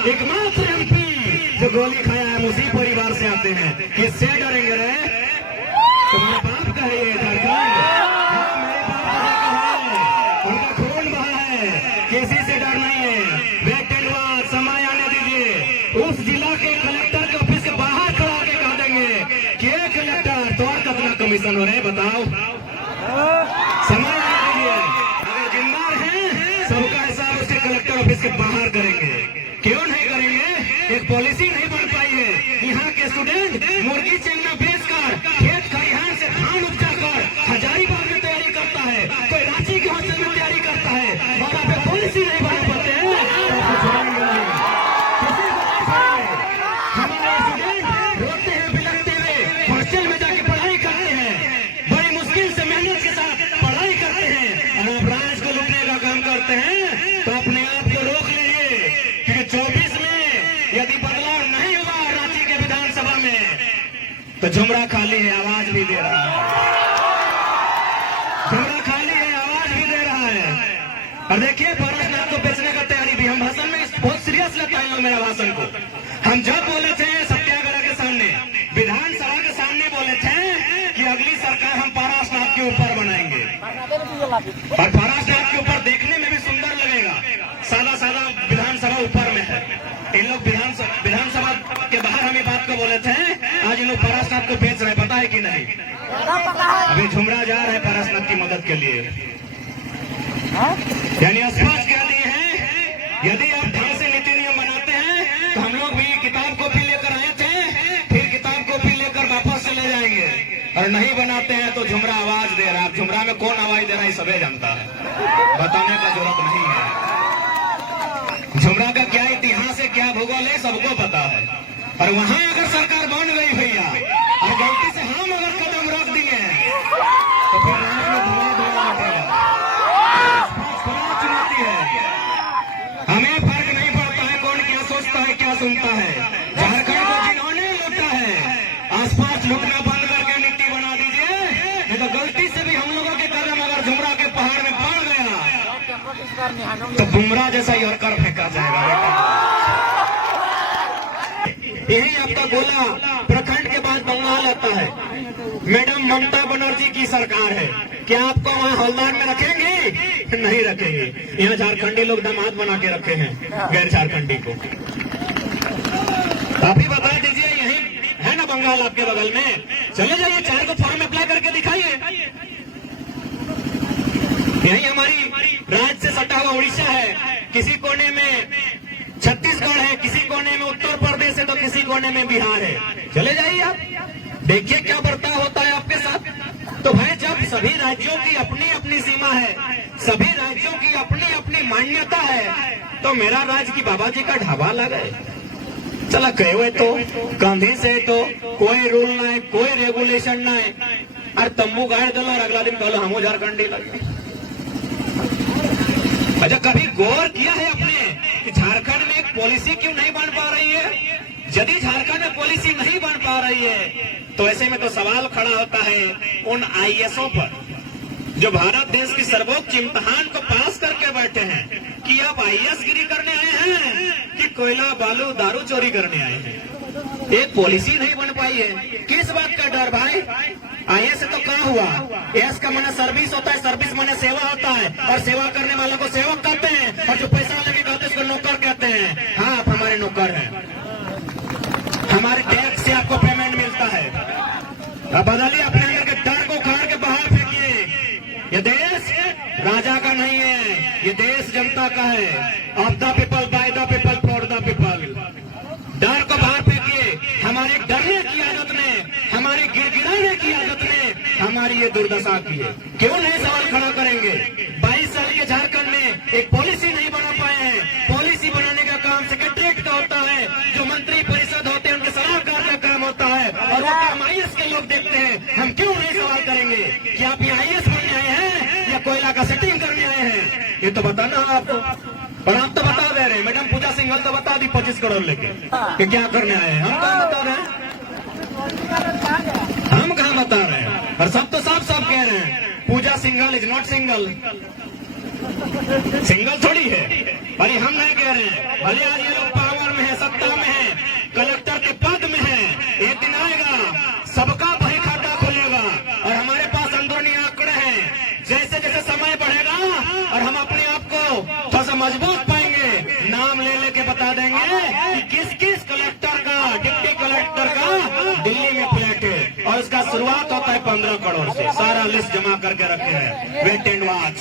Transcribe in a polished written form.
एकमात्र MP जो गोली खाया है उसी परिवार से आते हैं। किससे डरेंगे रे? तुम्हारे बाप का है ये झारखंड, मेरे बाप का है, उनका खून बहा है, किसी से डर नहीं है। वेटेलवा समय आने दीजिए, उस जिला के कलेक्टर के ऑफिस के बाहर खड़ा के कह देंगे कि कलेक्टर तो और कितना कमीशन हो रहे बताओ। समय आने दीजिए, अगर जिम्मेदार हैं सबका हिसाब उसके कलेक्टर ऑफिस के बाहर करेंगे। क्यों नहीं करेंगे? एक पॉलिसी नहीं बन पाई है। यहाँ के स्टूडेंट मुर्गी चंगा बेचकर खेत खलिहान से धान उपजा कर हजारीबाग में तैयारी करता है, कोई रांची के हॉस्टल में तैयारी करता है। वहाँ पे पॉलिसी नहीं बना पाते हैं, हमारे स्टूडेंट रोते हैं बिलखते हुए हॉस्टल में जाके पढ़ाई करते हैं, बड़ी मुश्किल से मेहनत के साथ पढ़ाई करते हैं। और आप राज को लूटने का काम करते हैं तो अपने आप को रोक लीजिए, क्योंकि 24 में यदि बदलाव नहीं हुआ रांची के विधानसभा में तो झुमरा खाली है, आवाज भी दे रहा है। झुमरा खाली है, आवाज भी दे रहा है। और देखिए पारसनाथ को बेचने का तैयारी भी, हम भाषण में बहुत सीरियस लेता है मेरा भाषण को। हम जब बोले थे सत्याग्रह के सामने, विधानसभा के सामने बोले थे कि अगली सरकार हम पारसनाथ के ऊपर बनाएंगे, और पारसनाथ के ऊपर देखने में भी सुंदर लगेगा। सादा सादा विधानसभा ऊपर में है, इन लोग विधानसभा के बाहर हम ये बात को बोले थे, आज इन लोग पारसनाथ को बेच रहे हैं, पता है कि नहीं? अभी झुमरा जा रहे हैं पारसनाथ की मदद के लिए। यानी स्पष्ट कह दिए हैं, यदि आप ढंग से नीति नियम बनाते हैं तो हम लोग भी किताब कॉपी लेकर आए थे, फिर किताब कॉपी लेकर वापस चले जाएंगे। और नहीं बनाते हैं तो झुमरा आवाज दे रहा है। झुमरा में कौन आवाज दे रहा है सभी जानता है, बताने का जरूरत नहीं है। झुमरा का क्या इतिहास है, क्या भूगोल है, सबको पता है। और वहां अगर सरकार बन गई भैया और गलती से हम अगर कदम रख दिए तो फिर धुआं उठेगा। चुनौती है, हमें फर्क नहीं पड़ता है कौन क्या सोचता है, क्या सुनता है। झारखंड को जिन्होंने लूटा है आसपास लूटना बंद करके नीति बना दीजिए, नहीं तो गलती से भी हम लोगों के कदम अगर झुमरा के पहाड़ में पड़ गया तो बुमराह जैसा ही और कर फेंका जाएगा। यही आपका गोला प्रखंड के बाद बंगाल आता है। मैडम ममता बनर्जी की सरकार है, क्या आपको वहाँ हवलदार में रखेंगे? नहीं रखेंगे। यहाँ झारखंडी लोग दामाद बना के रखे हैं गैर झारखंडी को। आप ही बता दीजिए, यही है ना बंगाल आपके बगल में? चले जाइए, चाहे को फॉर्म अप्लाई करके दिखाइए। यही हमारी राज्य से सटा हुआ उड़ीसा है, किसी कोने में छत्तीसगढ़ है, किसी कोने में उत्तर प्रदेश है, तो किसी कोने में बिहार है। चले जाइए आप, देखिए क्या बर्ताव होता है आपके साथ। तो भाई जब सभी राज्यों की अपनी अपनी सीमा है, सभी राज्यों की अपनी अपनी मान्यता है, तो मेरा राज्य की बाबा जी का ढाबा लगा है। चला कहे हुए तो गांधी से तो कोई रूल ना है, कोई रेगुलेशन ना है, और तंबू गाड़ दो और अगला दिन कहलो हम झारखंडी लगे। अच्छा कभी गौर किया है आपने कि झारखंड में एक पॉलिसी क्यों नहीं बन पा रही है? यदि झारखंड में पॉलिसी नहीं बन पा रही है तो ऐसे में तो सवाल खड़ा होता है उन आईएएसओं पर जो भारत देश की सर्वोच्च इम्तिहान को पास करके बैठे हैं कि आप आईएएस गिरी करने आए हैं कि कोयला बालू दारू चोरी करने आए हैं। एक पॉलिसी नहीं बन पाई है, किस बात का डर भाई? आईएएस से तो क्या हुआ? एस का माने सर्विस होता है, सर्विस माने सेवा होता है, और सेवा करने वालों को सेवक कहते हैं, और जो पैसा लेके कहते हैं उसको नौकर कहते हैं। हाँ आप हमारे नौकर हैं, हमारे टैक्स से आपको पेमेंट मिलता है। अब बदलिए अपने अंदर के डर को उखाड़ के बाहर फेंकिए। ये देश राजा का नहीं है, ये देश जनता का है। Of the people, by the people, for the people. डर को बाहर फेंकिए। हमारे डरने की आदत ने, हमारे गिड़गिड़ाने की आदत ने हमारी ये दुर्दशा की है। क्यों नहीं सवाल खड़ा करेंगे? 22 साल के झारखंड में एक पॉलिसी नहीं बना पाए हैं। पॉलिसी बनाने का काम सेक्रेटरीट का होता है, जो मंत्री परिषद होते हैं उनके सलाहकार का काम होता है, और वो काम आईएएस के लोग देखते हैं। हम क्यों नहीं सवाल करेंगे कि आप ये आईएएस बनने आए हैं या कोयला का सेटिंग करने आए हैं? ये तो बताना आपको, और आप तो बता दे रहे हैं। मैडम पूजा सिंघल तो बता दी 25 करोड़ लेके कि क्या करने आए हैं। हम कहाँ बता रहे हैं? हम कहाँ बता रहे हैं? और सब तो साफ साफ कह रहे हैं Puja Singhal is not single. Single थोड़ी है, अरे हम नहीं कह रहे हैं। भले आज ये लोग पावर नाम ले लेके बता देंगे कि किस किस कलेक्टर का, डिप्टी कलेक्टर का दिल्ली में फ्लैट है, और उसका शुरुआत होता है 15 करोड़ से। सारा लिस्ट जमा करके रखे हैं, वेट एंड वॉच।